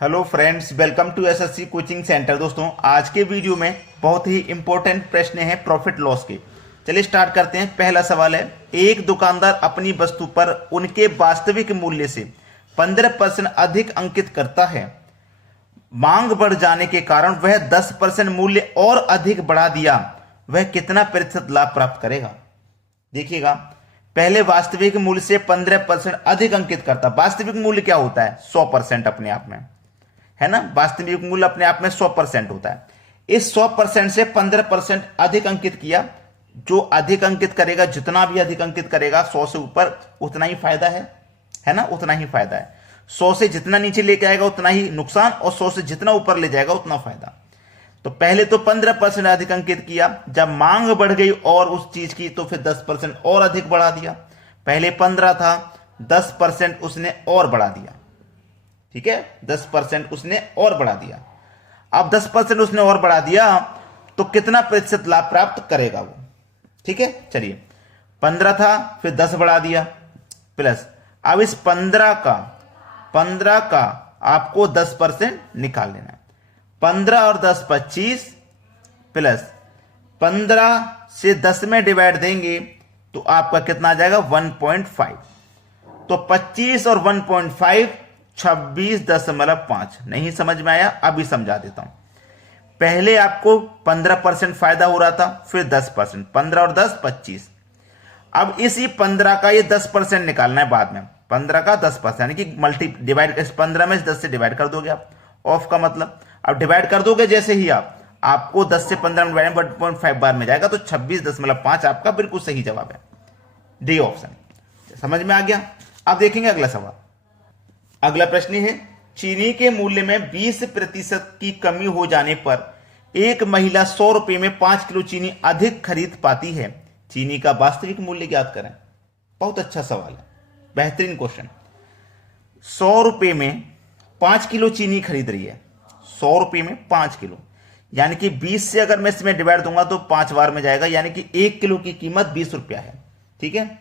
Hello friends, welcome to SSC coaching centre. दोस्तों, आज के वीडियो में बहुत ही इंपॉर्टेंट प्रश्न है प्रॉफिट लॉस के। चलिए स्टार्ट करते हैं। पहला सवाल है, एक दुकानदार अपनी वस्तु पर उनके वास्तविक मूल्य से 15% अधिक अंकित करता है। मांग बढ़ जाने के कारण वह 10% मूल्य और अधिक बढ़ा दिया, वह कितना प्रतिशत लाभ प्राप्त करेगा? देखिएगा, पहले वास्तविक मूल्य से 15% अधिक अंकित करता। वास्तविक मूल्य क्या होता है? 100% अपने आप में, है ना। वास्तविक मूल्य अपने आप में 100% होता है। इस 100% से 15% अधिक अंकित किया। जो अधिक अंकित करेगा, जितना भी अधिक अंकित करेगा 100 से ऊपर, उतना ही फायदा है ना, उतना ही फायदा है। 100 से जितना नीचे लेके आएगा उतना ही नुकसान, और 100 से जितना ऊपर ले जाएगा उतना फायदा। तो पहले तो 15% अधिक अंकित किया, जब मांग बढ़ गई और उस चीज की, तो फिर 10% और अधिक बढ़ा दिया। पहले 15 था, 10% उसने और बढ़ा दिया। ठीक है, 10% उसने और बढ़ा दिया। अब 10% उसने और बढ़ा दिया तो कितना प्रतिशत लाभ प्राप्त करेगा वो? ठीक है, चलिए 15 था, फिर 10 बढ़ा दिया, प्लस अब इस 15 का आपको 10% निकाल लेना है। 15 और 10 25, प्लस 15 से 10 में डिवाइड देंगे तो आपका कितना आ जाएगा? 1.5। तो 25 और 1.5 26.5। नहीं समझ में आया? अभी समझा देता हूं। पहले आपको 15% फायदा हो रहा था, फिर 10%, 15 और 10 25। अब इसी 15 का ये 10% निकालना है बाद में। 15 का 10%, यानी कि मल्टी डिवाइड, इस 15 में 10 से डिवाइड कर दोगे आप। ऑफ का मतलब, अब डिवाइड कर दोगे जैसे ही आपको 10 से 15 में डिवाइड 1.5 बार में जाएगा, तो 26.5 आपका बिल्कुल सही जवाब है, डी ऑप्शन। समझ में आ गया? अब देखेंगे अगला सवाल। अगला प्रश्न है, चीनी के मूल्य में 20% की कमी हो जाने पर एक महिला 100 रुपए में 5 किलो चीनी अधिक खरीद पाती है। चीनी का वास्तविक मूल्य ज्ञात करें। बहुत अच्छा सवाल है, बेहतरीन क्वेश्चन। 100 रुपए में 5 किलो चीनी खरीद रही है। 100 रुपए में 5 किलो, यानी कि 20 से अगर मैं इसमें डिवाइड दूंगा तो 5 बार में जाएगा, यानी कि 1 किलो की कीमत 20 रुपया है। ठीक है,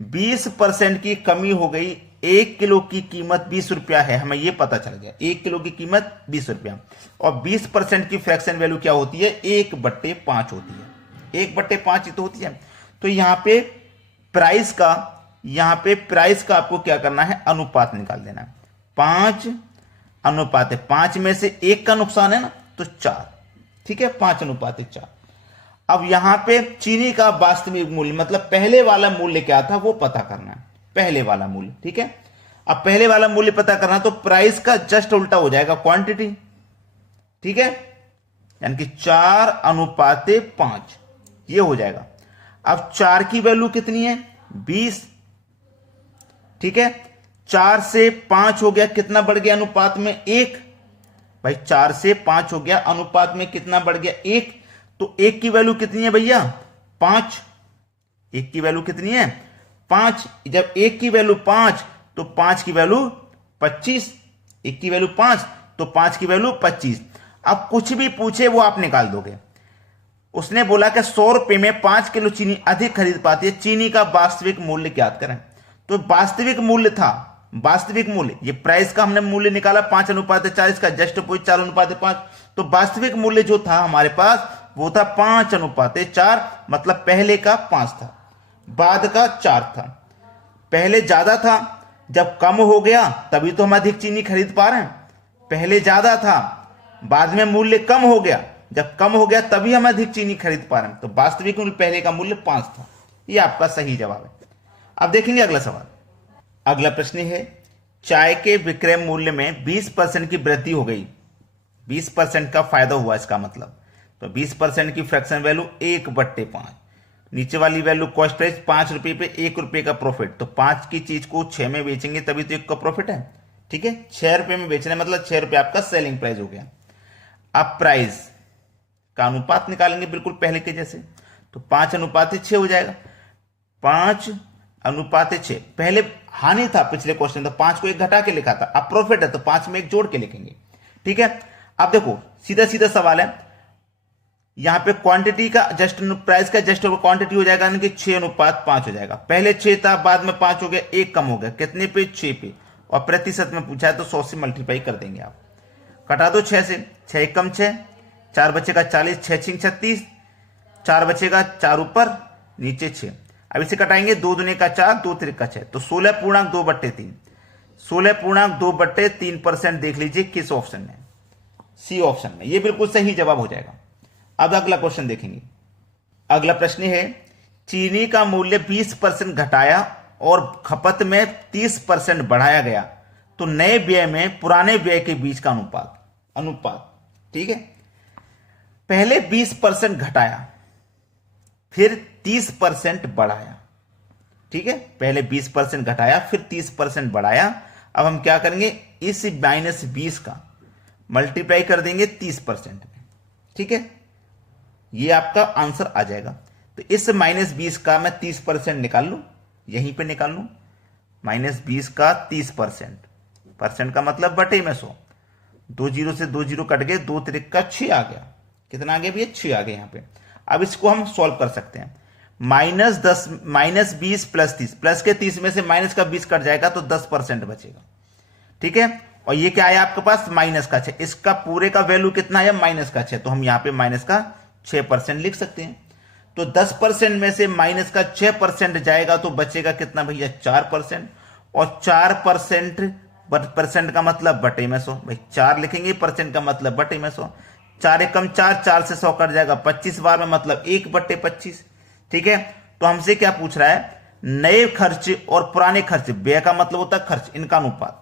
20% की कमी हो गई, 1 किलो की कीमत 20 रुपया है, हमें यह पता चल गया। 1 किलो की कीमत 20 रुपया, और 20% की फ्रैक्शन वैल्यू क्या होती है? 1/5 होती है। 1/5 ही तो होती है। तो यहां पे प्राइस का आपको क्या करना है? अनुपात निकाल देना है। 5 अनुपात 5 में से 1 का नुकसान है ना, तो 4। ठीक है, 5/4। अब यहां पे चीनी का वास्तविक मूल्य, मतलब पहले वाला मूल्य क्या था वो पता करना है। पहले वाला मूल्य, ठीक है। अब पहले वाला मूल्य पता करना, तो प्राइस का जस्ट उल्टा हो जाएगा, क्वांटिटी। ठीक है, यानी कि 4/5 ये हो जाएगा। अब 4 की वैल्यू कितनी है? 20। ठीक है, 4 से 5 हो गया, कितना बढ़ गया अनुपात में? 1। भाई 4 से 5 हो गया, अनुपात में कितना बढ़ गया? 1। तो 1 की वैल्यू कितनी है भैया? 5। 1 की वैल्यू कितनी है? 5। जब 1 की वैल्यू 5, तो 5 की वैल्यू 25। 1 की वैल्यू 5, तो 5 की वैल्यू 25। अब कुछ भी पूछे वो आप निकाल दोगे। उसने बोला कि 100 रुपए में 5 किलो चीनी अधिक खरीद पाती है, चीनी का वास्तविक मूल्य ज्ञात करें। तो वास्तविक मूल्य था, वास्तविक मूल्य, ये प्राइस का हमने मूल्य निकाला 5/4, इसका जस्ट अपोजिट 4/5। तो वास्तविक मूल्य जो था हमारे पास वो था 5/4, मतलब पहले का 5 था, बाद का 4 था। पहले ज्यादा था, जब कम हो गया तभी तो हम अधिक चीनी खरीद पा रहे हैं। पहले ज्यादा था, बाद में मूल्य कम हो गया, जब कम हो गया तभी हम अधिक चीनी खरीद पा रहे हैं। तो वास्तविक मूल्य पहले का मूल्य 5 था। यह आपका सही जवाब है। अब देखेंगे अगला सवाल। अगला प्रश्न है, चाय के विक्रय मूल्य में 20% की वृद्धि हो गई। 20% का फायदा हुआ इसका मतलब। तो 20% की फ्रैक्शन वैल्यू 1/5। नीचे वाली वैल्यू कॉस्ट प्राइस 5 रुपए पे 1 रुपए का प्रॉफिट। तो 5 की चीज को 6 में बेचेंगे तभी तो 1 का प्रॉफिट है। ठीक है, 6 रुपए में बेचना मतलब 6 रुपए आपका सेलिंग प्राइस हो गया। अब प्राइस का अनुपात निकालेंगे बिल्कुल पहले के जैसे, तो 5/6 हो जाएगा। 5/6। पहले हानि था पिछले क्वेश्चन, तो 5 को 1 घटा के लिखा था। अब प्रॉफिट है तो 5 में 1 जोड़ के लिखेंगे। ठीक है, अब देखो सीधा सीधा सवाल है, यहां पे क्वांटिटी का जस्ट प्राइस का जस्ट क्वांटिटी हो जाएगा, यानी कि 6/5 हो जाएगा। पहले 6 था, बाद में 5 हो गया, 1 कम हो गया, कितने पे? 6 पे। और प्रतिशत में पूछा है तो 100 से मल्टीप्लाई कर देंगे आप। कटा दो 6 से, 6 एक कम 6, 4 बचेगा 40, 6 छिंग 36, 4 बचेगा, 4 ऊपर नीचे 6। अब इसे कटाएंगे, 2 दूनी का 4, 2 त्रिक का 6, तो 16.2/3, 16.2/3% देख लीजिए किस ऑप्शन में, सी ऑप्शन में। ये बिल्कुल सही जवाब हो जाएगा। अब अगला क्वेश्चन देखेंगे। अगला प्रश्न है, चीनी का मूल्य 20% घटाया और खपत में 30% बढ़ाया गया, तो नए व्यय में पुराने व्यय के बीच का अनुपात। ठीक है, पहले 20% घटाया, फिर 30% बढ़ाया। ठीक है, पहले 20% घटाया, फिर 30% बढ़ाया। अब हम क्या करेंगे, इस -20 का मल्टीप्लाई कर देंगे 30% में। ठीक है, ये आपका आंसर आ जाएगा। तो इस -20 का मैं 30% निकाल लूं, यहीं पे निकाल लूं। -20 का 30%, परसेंट का मतलब बटे में 100, 2 जीरो से 2 जीरो कट गए, 2 त्रिक का 6 आ गया। कितना आ गया भैया, 6 आ गया यहाँ पे। अब इसको हम सॉल्व कर सकते हैं। -20 प्लस 30, प्लस के 30 में से माइनस का 20 कट जाएगा तो 10% बचेगा। ठीक है, और ये क्या है आपके पास, माइनस का 6। इसका पूरे का वैल्यू कितना है, माइनस का 6, तो हम यहाँ पे माइनस का 6% लिख सकते हैं। तो 10% में से माइनस का 6% जाएगा तो बचेगा कितना भैया, 4%। और 4% का मतलब बटे में 100, भाई 4 लिखेंगे, परसेंट का मतलब बटे में 100। 4 एकम 4, 4 से 100 कट जाएगा, 25 बार में मतलब 1/25। ठीक है, तो हमसे क्या पूछ रहा है, नए खर्च और पुराने खर्च, व्यय का मतलब होता है खर्च, इनका अनुपात।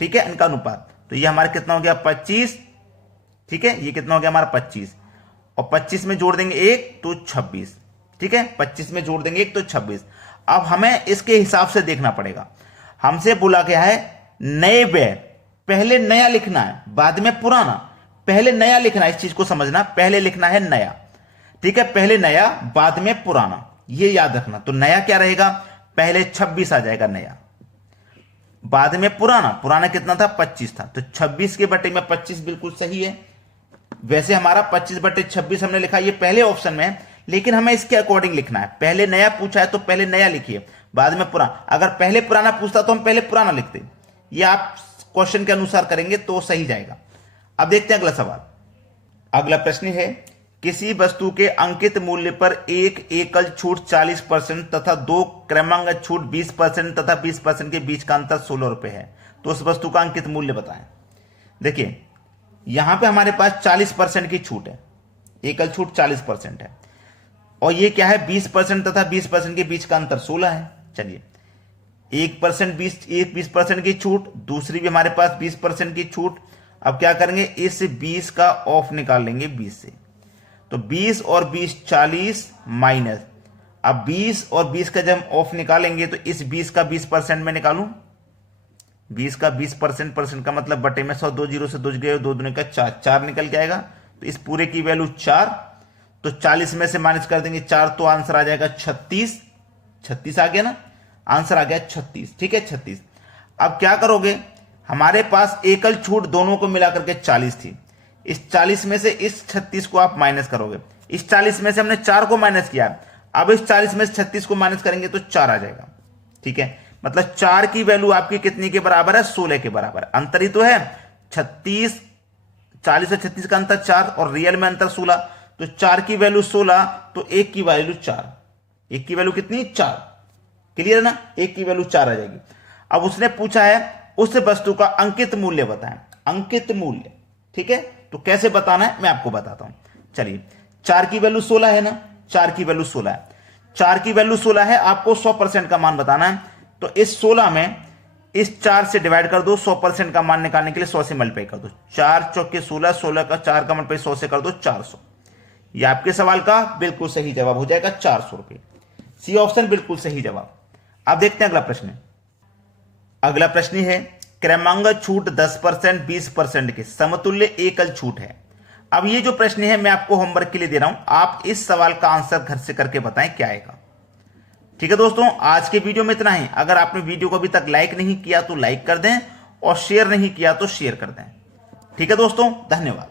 ठीक है, इनका अनुपात। तो ये हमारा कितना हो गया, 25। ठीक है, ये कितना हो गया हमारा 25, और 25 में जोड़ देंगे 1 तो 26। ठीक है, 25 में जोड़ देंगे 1 तो 26। अब हमें इसके हिसाब से देखना पड़ेगा। हमसे बोला गया है नए व्यय, पहले नया लिखना है बाद में पुराना। पहले नया लिखना है, इस चीज को समझना, पहले लिखना है नया। ठीक है, पहले नया बाद में पुराना, ये याद रखना। तो नया क्या रहेगा, पहले 26 आ जाएगा नया, बाद में पुराना। पुराना कितना था, 25 था, तो 26 के बटे में 25 बिल्कुल सही है। वैसे हमारा 25/26 हमने लिखा, ये पहले ऑप्शन में है, लेकिन हमें इसके अकॉर्डिंग लिखना है। पहले नया पूछा है तो पहले नया लिखिए, बाद में पुराना। अगर पहले पुराना पूछता तो हम पहले पुराना लिखते। ये आप क्वेश्चन के अनुसार करेंगे तो सही जाएगा। अब देखते हैं अगला सवाल। अगला प्रश्न है, किसी वस्तु के अंकित मूल्य पर एक एकल छूट 40% तथा 2 क्रमांक छूट 20% तथा 20% के बीच का अंतर 16 रुपए है, तो उस वस्तु का अंकित मूल्य बताएं। देखिए, यहां पे हमारे पास 40% की छूट है, एकल छूट 40% है, और ये क्या है, 20% तथा 20% के बीच का अंतर 16 है। चलिए, 20% की छूट, दूसरी भी हमारे पास 20% की छूट। अब क्या करेंगे, इस 20 का ऑफ निकाल लेंगे 20 से, तो 20 और 20 40 माइनस। अब 20 और 20 का जब हम ऑफ निकालेंगे तो इस 20 का 20% में निकालूं, 20 का 20%, परसेंट का मतलब बटे में 100, 2 जीरो से 2 गए, 2 दूनी का 4, 4 निकल के आएगा। तो इस पूरे की वैल्यू 4, तो 40 में से माइनस कर देंगे 4, तो आंसर आ जाएगा 36। 36 आ गया ना, आंसर आ गया 36। ठीक है, 36। अब क्या करोगे, हमारे पास एकल छूट दोनों को मिलाकर के 40 थी, इस 40 में से इस 36 को आप माइनस करोगे। इस 40 में से हमने 4 को माइनस किया, अब इस 40 में से 36 को माइनस करेंगे तो 4 आ जाएगा। ठीक है, मतलब 4 की वैल्यू आपकी कितने के बराबर है, 16 के बराबर। अंतर ही तो है, 36, 40 और 36 का अंतर 4 और रियल में अंतर 16, तो 4 की वैल्यू 16, तो 1 की वैल्यू 4। 1 की वैल्यू कितनी, 4। क्लियर है ना, 1 की वैल्यू 4 आ जाएगी। अब उसने पूछा है उस वस्तु का अंकित मूल्य बताएं, अंकित मूल्य। ठीक है, तो कैसे बताना है मैं आपको बताता हूं। चलिए, 4 की वैल्यू 16 है ना, 4 की वैल्यू 16 है, 4 की वैल्यू 16 है, आपको 100% का मान बताना है। तो इस 16 में इस 4 से डिवाइड कर दो, 100% का मान निकालने के लिए 100 से मल्टीप्लाई कर दो। 4 चौके 16, 16 का 4 का मल्टीप्लाई 100 से कर दो, 400। ये आपके सवाल का बिल्कुल सही जवाब हो जाएगा, 400 रुपए। सी ऑप्शन बिल्कुल सही जवाब। अब देखते हैं अगला प्रश्न। अगला प्रश्न है, क्रमांक छूट 10%, 20% के समतुल्य एकल छूट है। अब ये जो प्रश्न है मैं आपको होमवर्क के लिए दे रहा हूं, आप इस सवाल का आंसर घर से करके बताएं क्या आएगा। ठीक है दोस्तों, आज के वीडियो में इतना ही। अगर आपने वीडियो को अभी तक लाइक नहीं किया तो लाइक कर दें, और शेयर नहीं किया तो शेयर कर दें। ठीक है दोस्तों, धन्यवाद।